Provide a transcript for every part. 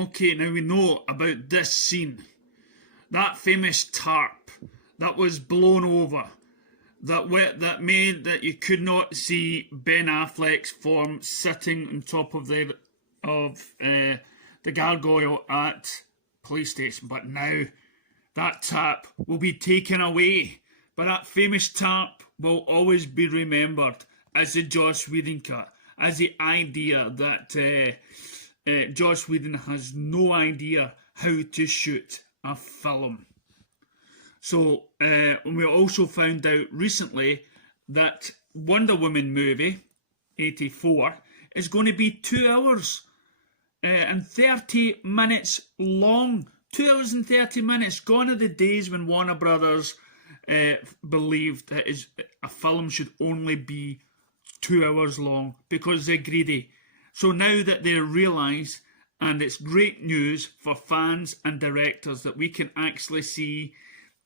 Okay, now we know about this scene. That famous tarp that was blown over, that made that you could not see Ben Affleck's form sitting on top of the gargoyle at police station. But now that tarp will be taken away. But that famous tarp will always be remembered as the Joss Whedon cut, as the idea that Joss Whedon has no idea how to shoot a film. So we also found out recently that Wonder Woman movie 84 is going to be 2 hours and 30 minutes long. 2 hours and 30 minutes. Gone are the days when Warner Brothers believed that a film should only be 2 hours long because they're greedy. So now that they realise, and it's great news for fans and directors, that we can actually see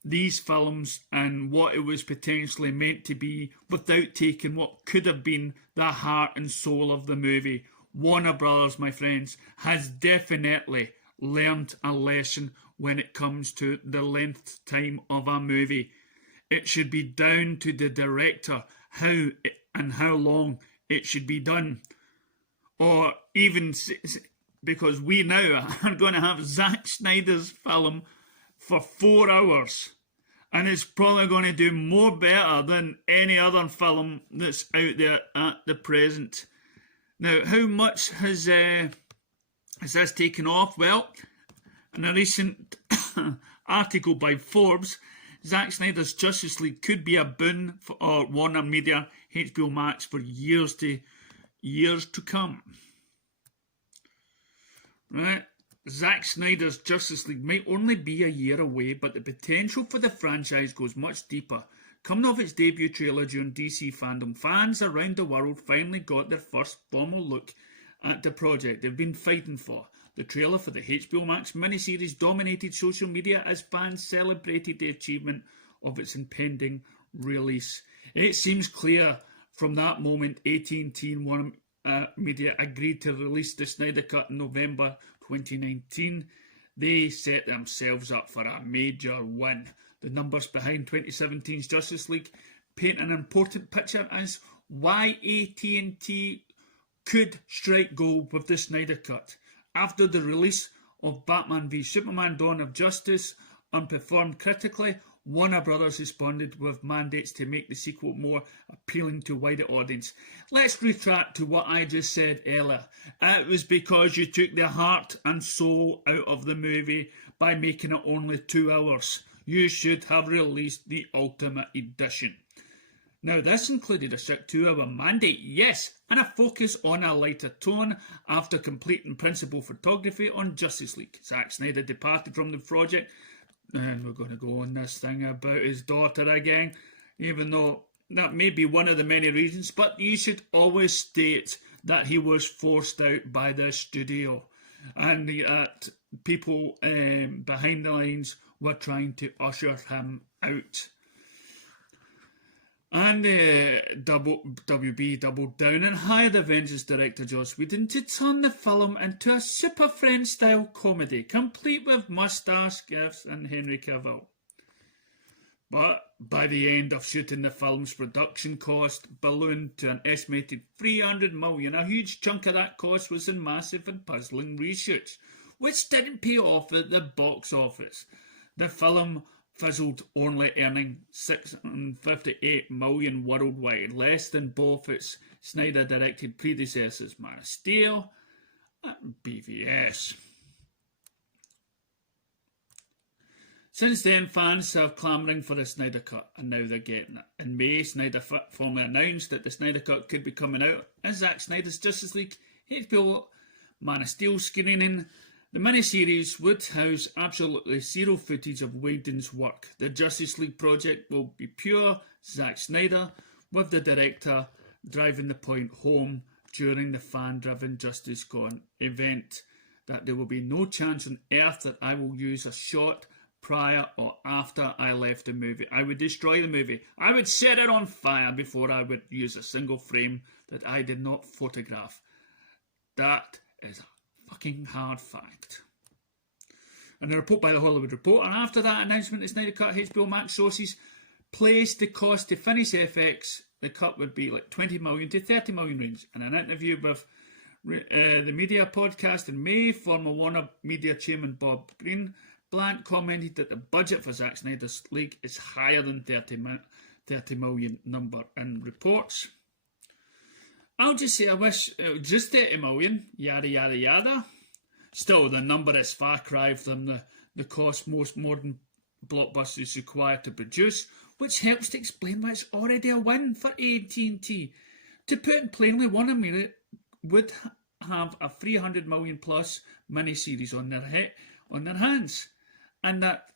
these films and what it was potentially meant to be without taking what could have been the heart and soul of the movie. Warner Brothers, my friends, has definitely learned a lesson when it comes to the length time of a movie. It should be down to the director how long it should be done. Or even because we now are going to have Zack Snyders' film for 4 hours, and it's probably going to do more better than any other film that's out there at the present. Now, how much has this taken off? Well, in a recent article by Forbes, Zack Snyder's Justice League could be a boon for Warner Media, HBO Max for years to come. Right? Zack Snyder's Justice League might only be a year away, but the potential for the franchise goes much deeper. Coming off its debut trailer during DC fandom, fans around the world finally got their first formal look at the project they've been fighting for. The trailer for the HBO Max miniseries dominated social media as fans celebrated the achievement of its impending release. It seems clear from that moment AT&T and Warner Media agreed to release the Snyder Cut in November 2019. They set themselves up for a major win. The numbers behind 2017's Justice League paint an important picture as why AT&T could strike gold with the Snyder Cut. After the release of Batman v Superman Dawn of Justice underperformed critically, Warner Brothers responded with mandates to make the sequel more appealing to a wider audience. Let's retract to what I just said earlier. It was because you took the heart and soul out of the movie by making it only 2 hours. You should have released the Ultimate Edition. Now, this included a strict 2 hour mandate, yes, and a focus on a lighter tone after completing principal photography on Justice League. Zack Snyder departed from the project, and we're going to go on this thing about his daughter again, even though that may be one of the many reasons, but you should always state that he was forced out by the studio, and that people behind the lines were trying to usher him out. And WB doubled down and hired Avengers director Joss Whedon to turn the film into a Super Friends-style comedy, complete with mustache gifts and Henry Cavill. But by the end of shooting, the film's production cost ballooned to an estimated $300 million. A huge chunk of that cost was in massive and puzzling reshoots, which didn't pay off at the box office. The film fizzled, only earning $658 million worldwide, less than both its Snyder-directed predecessors, Man of Steel and BVS. Since then, fans have clamouring for the Snyder Cut, and now they're getting it. In May, Snyder formally announced that the Snyder Cut could be coming out as Zack Snyder's Justice League HBO Man of Steel screening. The miniseries would house absolutely zero footage of Whedon's work. The Justice League project will be pure Zack Snyder, with the director driving the point home during the fan-driven Justice Con event that there will be no chance on earth that I will use a shot prior or after I left the movie. I would destroy the movie. I would set it on fire before I would use a single frame that I did not photograph. That is a fucking hard fact. And a report by the Hollywood Reporter, after that announcement, the Snyder Cut, HBO Max sources placed the cost to finish FX, the cut would be like 20 million to 30 million range. In an interview with the media podcast in May, former Warner Media chairman Bob Greenblatt commented that the budget for Zack Snyders League is higher than 30 million number in reports. I'll just say I wish it was just 30 million, yada yada yada. Still, the number is far cry from the cost most modern blockbusters require to produce, which helps to explain why it's already a win for AT&T. To put it plainly, Warner Media would have a 300 million plus miniseries on their hands, and that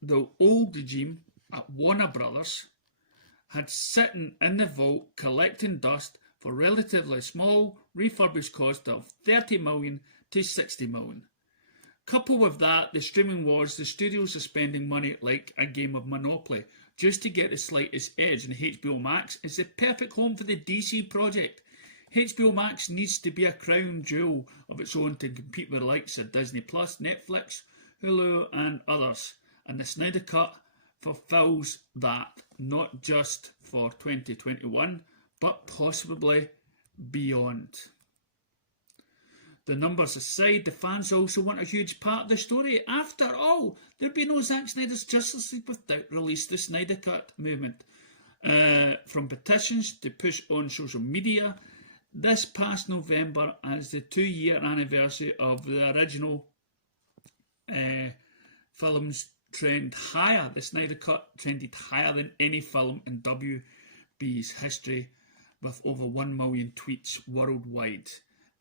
the old regime at Warner Brothers had sitting in the vault collecting dust for relatively small refurbished cost of 30 million to 60 million. Coupled with that, the streaming wars, the studios are spending money like a game of Monopoly just to get the slightest edge, and HBO Max is the perfect home for the DC project. HBO Max needs to be a crown jewel of its own to compete with the likes of Disney+, Netflix, Hulu and others, and the Snyder Cut fulfills that, not just for 2021, but possibly beyond. The numbers aside, the fans also want a huge part of the story. After all, there'd be no Zack Snyder's Justice League without release the Snyder Cut movement. From petitions to push on social media, this past November, as the 2-year anniversary of the original films trend higher, the Snyder Cut trended higher than any film in WB's history, with over 1 million tweets worldwide.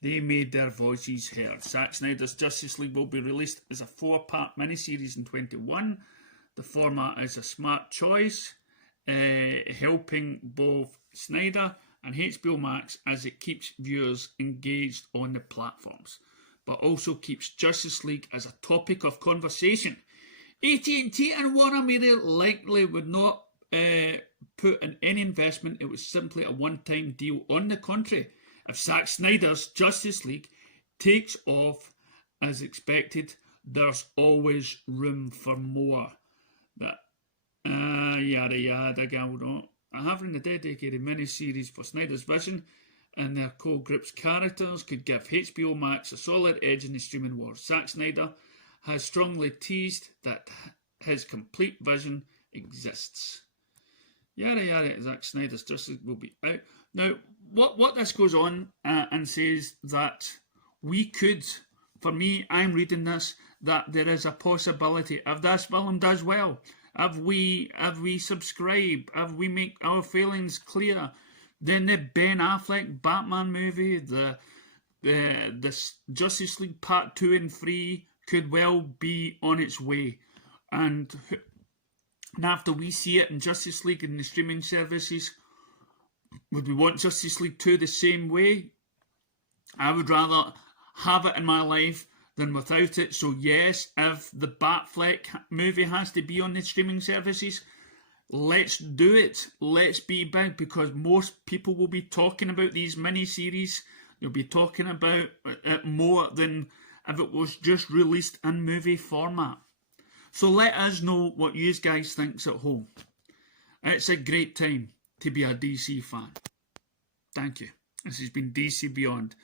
They made their voices heard. Zack Snyder's Justice League will be released as a 4-part miniseries in 2021. The format is a smart choice, helping both Snyder and HBO Max as it keeps viewers engaged on the platforms, but also keeps Justice League as a topic of conversation. AT&T and Warner Media likely would not put in any investment. It was simply a one-time deal. On the contrary, if Zack Snyder's Justice League takes off as expected, there's always room for more. That yada yada yada. Having a dedicated miniseries for Snyder's vision and their co-group's characters could give HBO Max a solid edge in the streaming wars. Zack Snyder has strongly teased that his complete vision exists. Yada yada. Zack Snyder's Justice League will be out. Now, what this goes on and says that we could, for me, I'm reading this, that there is a possibility if this film does well, if we subscribe, if we make our feelings clear, then the Ben Affleck Batman movie, the Justice League Part 2 and 3 could well be on its way. And after we see it in Justice League in the streaming services, would we want Justice League 2 the same way? I would rather have it in my life than without it. So yes, if the Batfleck movie has to be on the streaming services, let's do it. Let's be big, because most people will be talking about these mini-series. They'll be talking about it more than if it was just released in movie format. So let us know what you guys think at home. It's a great time to be a DC fan. Thank you. This has been DC Beyond.